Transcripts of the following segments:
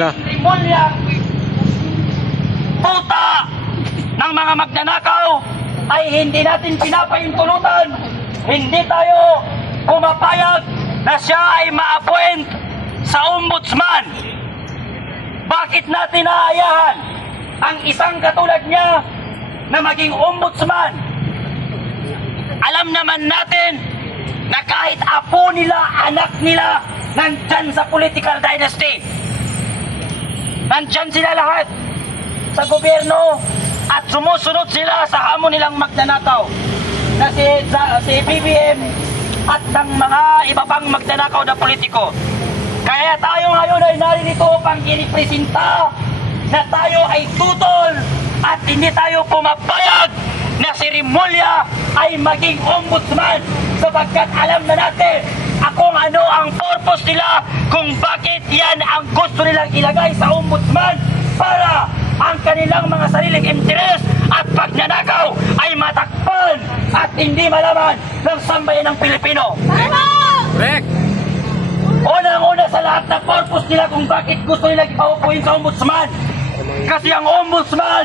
Demonya, puta ng mga magnanakaw ay hindi natin pinapahintulutan. Hindi tayo pumapayag na siya ay ma-appoint sa ombudsman. Bakit natin naayahan ang isang katulad niya na maging ombudsman? Alam naman natin na kahit apo nila, anak nila, nandyan sa political dynasty. Nandyan sila lahat sa gobyerno at sumusunod sila sa hamon nilang magnanakaw na si BBM at ng mga iba pang magnanakaw na politiko. Kaya tayo ngayon ay naririto pang inipresenta na tayo ay tutol at hindi tayo pumapayag na si Remulla ay maging ombudsman sapagkat alam na natin kung ano ang purpose nila, kung bakit yan ang gusto nilang ilagay sa ombudsman para ang kanilang mga sariling interes at pagnanakaw ay matakpan at hindi malaman ng sambayan ng Pilipino. Correct! Unang-una sa lahat ng purpose nila kung bakit gusto nilang ipaupuin sa ombudsman. Kasi ang ombudsman,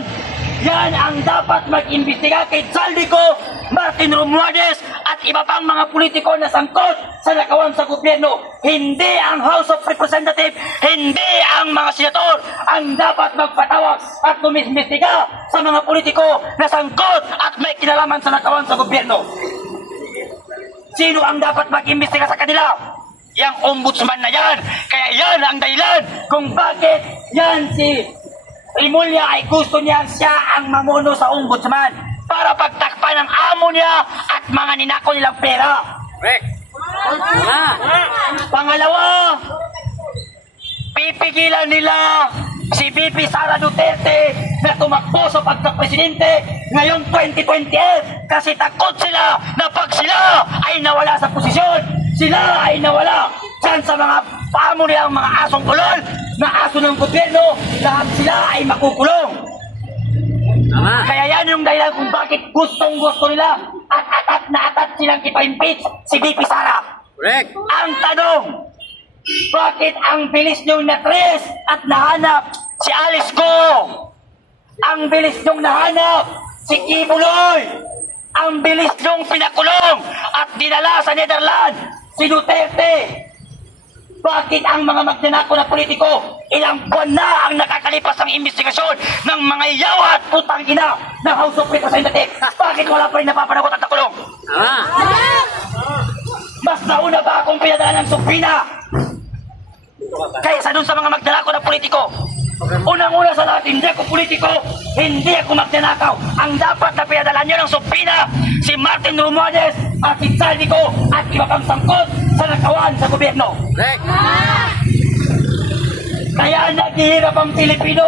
yan ang dapat mag-imbestiga kay Zaldico, Martin Romualdez at iba pang mga politiko na sangkot sa nakawan sa gobyerno. Hindi ang House of Representatives, hindi ang mga senador ang dapat magpatawag at tumimbestiga sa mga politiko na sangkot at may kinalaman sa nakawan sa gobyerno. Sino ang dapat mag-imbestiga sa kanila? Yang ombudsman na yan. Kaya yan ang dahilan kung bakit yan si Remulla ay gusto niya siya ang mamuno sa ombudsman para pagtakpan ng amo niya at mga ninako nilang pera. Correct! Pangalawa, pipigilan nila si VP Sara Duterte na tumakbo sa pagkapresidente ngayong 2028 kasi takot sila na pag sila ay nawala sa posisyon, sila ay nawala dyan sa mga paamo nilang mga asong kulol na aso ng gobyerno, lahat sila ay makukulong. Kaya yan yung dahilan kung bakit gustong-gusto nila at atat na atat silang ipa-impeach si VP Sara. Correct! Ang tanong, bakit ang bilis niyong natres at nahanap si Alice Go? Ang bilis niyong nahanap si Kibuloy? Ang bilis niyong pinakulong at dinala sa Netherlands si Duterte? Bakit ang mga magnanakaw na politiko ilang buwan na ang nakakalipas ng investigasyon ng mga yawa at putang ina ng House of Representatives? Bakit wala pa rin napapanagot at nakulong? Mas nauna ba akong pinadala ng subpina kaysa dun sa mga magnanakaw na politiko? Unang-una sa lahat, hindi ako politiko, hindi ako magnanakaw. Ang dapat na pinadala nyo ng subpina si Martin Romualdez at si Zaldico at iba pang sangkot sa nakawan sa gobyerno. Correct! Kaya naghihirap ang Pilipino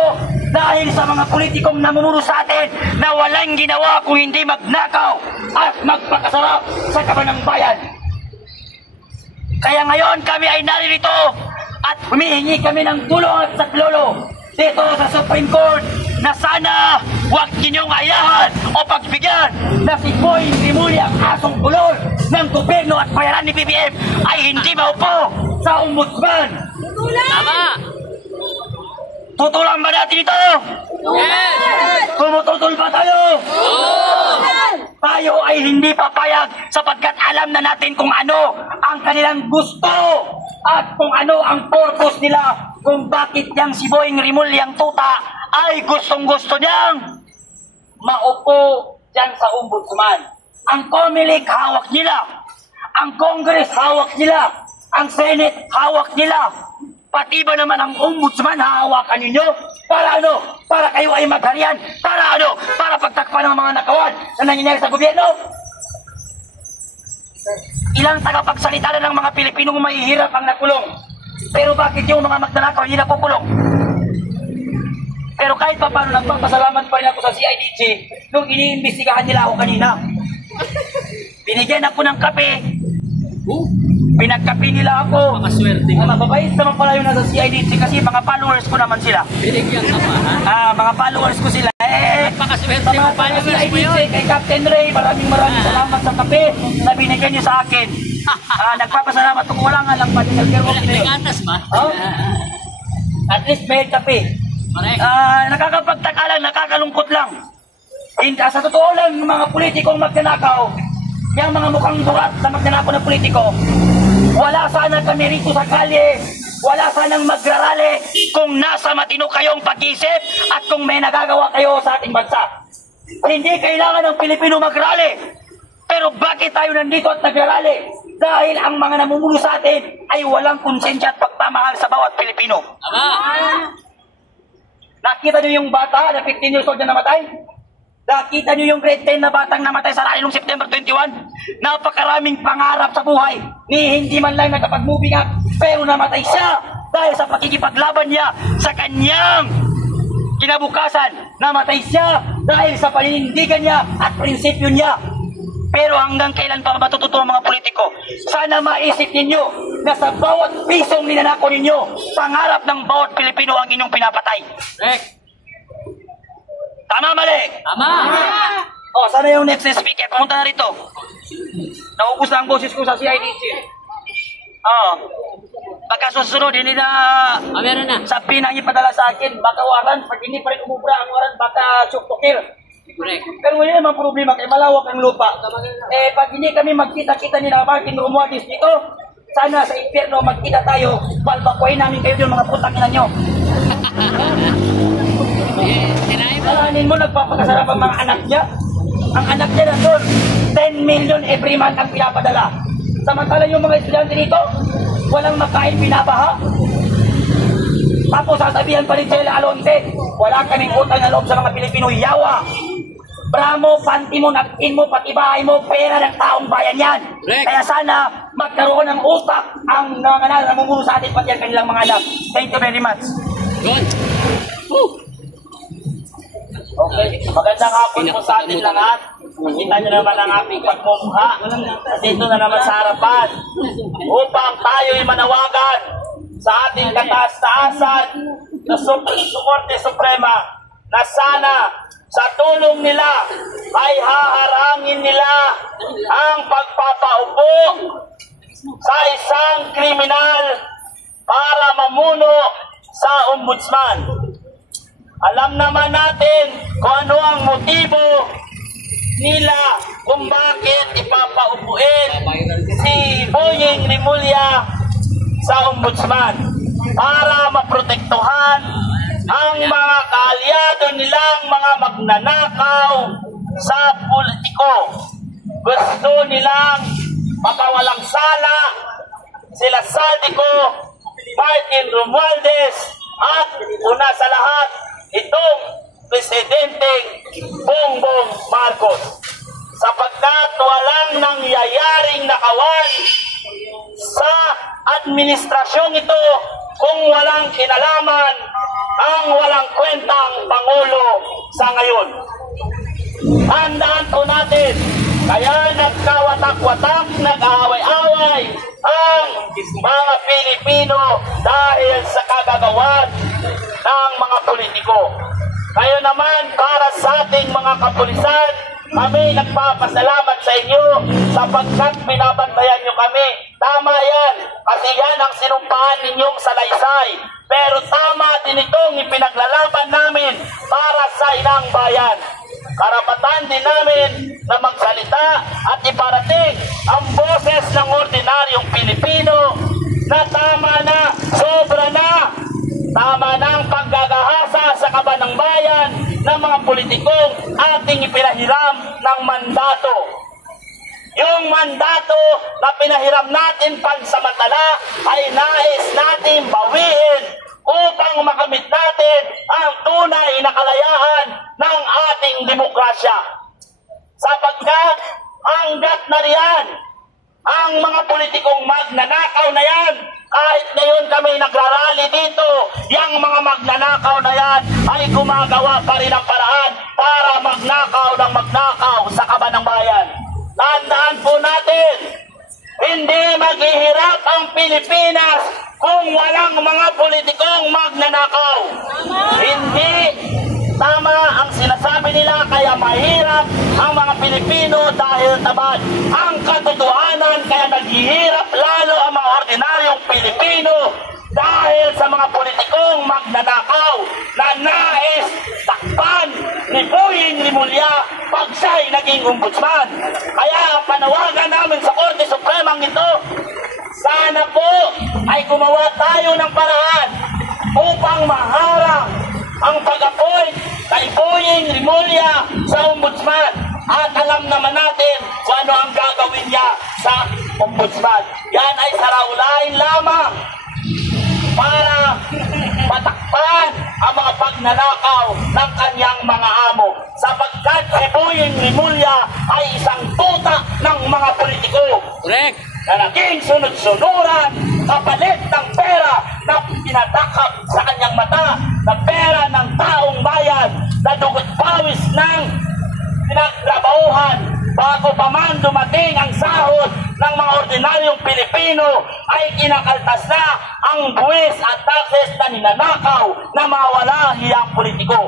dahil sa mga politikong namumuno sa atin na walang ginawa kung hindi magnakaw at magpakasarap sa kaban ng bayan. Kaya ngayon kami ay naririto at humihingi kami ng tulong at saklolo dito sa Supreme Court na sana huwag ninyong ayahan o pagbigyan na si Boy Remulla ang asong kulol ng gobyerno at bayaran ni BBM ay hindi maupo sa ombudsman. Tama! Tutulan ba natin ito? Yes! Tumututol ba tayo? Oh! Tayo ay hindi papayag sapagkat alam na natin kung ano ang kanilang gusto at kung ano ang purpose nila kung bakit yang si Boying Remulla ang tuta ay gustong-gusto niyang maupo dyan sa ombudsman. Ang COMELEC hawak nila, ang Congress hawak nila, ang Senate hawak nila, pati ba naman ang ombudsman hahawakan ninyo? Para ano? Para kayo ay magharian? Para ano? Para pagtakpan ng mga nakawan na nangyayari sa gobyerno? Ilang tagapagsalita na ng mga Pilipinong mahihirap ang nakulong. Pero bakit yung mga magnanakaw hindi napukulong? Pero kahit pa paano, nagpapasalamat pa rin ako sa CIDG nung iniimbestigahan nila ako kanina. Binigyan ako ng kape. Pinagkape nila ako. Makaswerte. Mababait naman pala yung nasa CIDG kasi mga followers ko naman sila. Binigyan ka pa, ha? Mga followers ko sila. Napakaswerte Sa yung mga followers mo CIDG, yun. kay Captain Ray, maraming salamat sa kape na binigyan niyo sa akin. Nagpapasalamat kung wala nga lang pa. May gatas ba? Oh? At least may kape. Correct. Nakakapagtaka lang, nakakalungkot lang. Sa totoo lang, yung mga politikong magnanakaw, yung mga mukhang burat na magnanakaw na politiko, wala sana kami rito sa kalye, wala sanang magrarali kung nasa matino kayong pag-isip at kung may nagagawa kayo sa ating bansa. Hindi kailangan ng Pilipino magrali. Pero bakit tayo nandito at nagrarali? Dahil ang mga namumuno sa atin ay walang konsensya at pagmamahal sa bawat Pilipino. Tama. Nakita niyo yung bata na 15 years old na namatay? Nakita niyo yung grade 10 na batang namatay sa rally noong September 21? Napakaraming pangarap sa buhay. Ni hindi man lang nakapag-moving up, pero namatay siya dahil sa pakikipaglaban niya sa kanyang kinabukasan. Namatay siya dahil sa paninindigan niya at prinsipyo niya. Pero hanggang kailan pa matututo ang mga politiko? Sana maisip ninyo na sa bawat pisong ninanako ninyo, pangarap ng bawat Pilipino ang inyong pinapatay. Correct. Tama, mali? Tama. Sana yung next speaker, pumunta na rito. Naubos na ang boses ko sa CIDC. Baka susunod, hindi na Meron na. sabihin ang ipadala sa akin, baka waran, pag hindi pa rin umubra ang waran, baka shoot to kill. Correct. Pero wala naman problema, kaya malawak ang lupa. Pag hindi kami magkita-kita ni Martin Romualdez dito, sana sa impyerno magkita tayo, balbakuin namin kayo yung mga putang ina nyo. Tinahin mo. Alanin mo, nagpapakasarap ang mga anak niya. Ang anak niya na doon, 10 million every month ang pinapadala. Samantala yung mga estudyante dito, walang makain, pinabaha. Tapos sasabihan pa rin sila Alonte, wala kaming utang na loob sa mga Pilipino, yawa. Bramo, panty mo, natin mo, pati bahay mo, pera ng taong bayan yan. Correct. Kaya sana magkaroon ng utak ang mga namumuno sa atin, pati ang kanilang mga anak. Thank you very much. Good. Okay, magandang hapon po sa atin lahat. Kita nyo naman ang ating pagmumukha. Dito na naman sa harapan. Upang tayo'y manawagan sa ating kataas-taasan na Sukorte Suprema na sana sa tulong nila ay haharangin nila ang pagpapaupo sa isang kriminal para mamuno sa ombudsman. Alam naman natin kung ano ang motibo nila kung bakit ipapaupuin si Boyeng Rimulya sa ombudsman para maprotektuhan ang mga kaalyado nilang mga magnanakaw sa politiko. Gusto nilang mapawalang sala sila Saldico, Martin Romualdez at una sa lahat itong Presidenteng Bongbong Marcos, sapagkat walang nangyayaring nakawan sa administrasyong ito kung walang kinalaman ang walang kwentang Pangulo sa ngayon. Tandaan po natin, kaya nagkawatak-watak, nag-aaway-away ang mga Pilipino dahil sa kagagawan ng mga politiko. Kayo naman, para sa ating mga kapulisan, kami nagpapasalamat sa inyo sapagkat binabantayan nyo kami. Tama yan, kasi yan ang sinumpahan ninyong salaysay. Pero tama din itong ipinaglalaban namin para sa inang bayan. Karapatan din namin na magsalita at iparating ang boses ng ordinaryong Pilipino na tama na, sobra na. Tama na ang paggagahasa sa kaban ng bayan ng mga politikong ating ipinahiram ng mandato. Yung mandato na pinahiram natin pansamantala ay nais natin bawiin upang makamit natin ang tunay na kalayaan ng ating demokrasya. Sapagkat hanggat na riyan ang mga politikong magnanakaw na yan, kahit ngayon kami nagrarally dito, yung mga magnanakaw na yan ay gumagawa pa rin ang paraan para magnakaw ng magnakaw sa kaban ng bayan. Tandaan po natin, hindi maghihirap ang Pilipinas kung walang mga politikong magnanakaw. Hindi tama ang sinasabi nila, kaya mahirap ang mga Pilipino dahil tamad. Ang katotohanan, kaya naghihirap lalo ang mga ordinaryong Pilipino dahil sa mga politikong magnanakaw na nais takpan ni Boying Rimulya pag siya'y naging ombudsman. Kaya panawagan namin sa Korte Supremang ito, sana po ay gumawa tayo ng paraan upang maharang ang pag-appoint kay Boying Rimulya sa ombudsman. At alam naman natin kung ano ang gagawin niya sa ombudsman. Yan ay saraulain lamang para patakpan ang mga pagnanakaw ng kanyang mga amo. Sapagkat si Boying Rimulya ay isang tuta ng mga politiko Correct. na naging sunod-sunuran kapalit ng pera na pinatakap sa kanyang mata, na pera ng taong bayan, na dugot pawis ng pinagtrabahuhan bago pa man dumating ang sahod ng mga ordinaryong Pilipino ay kinakaltas na ang buwis at taxes na ninanakaw na mawala hiyang politiko.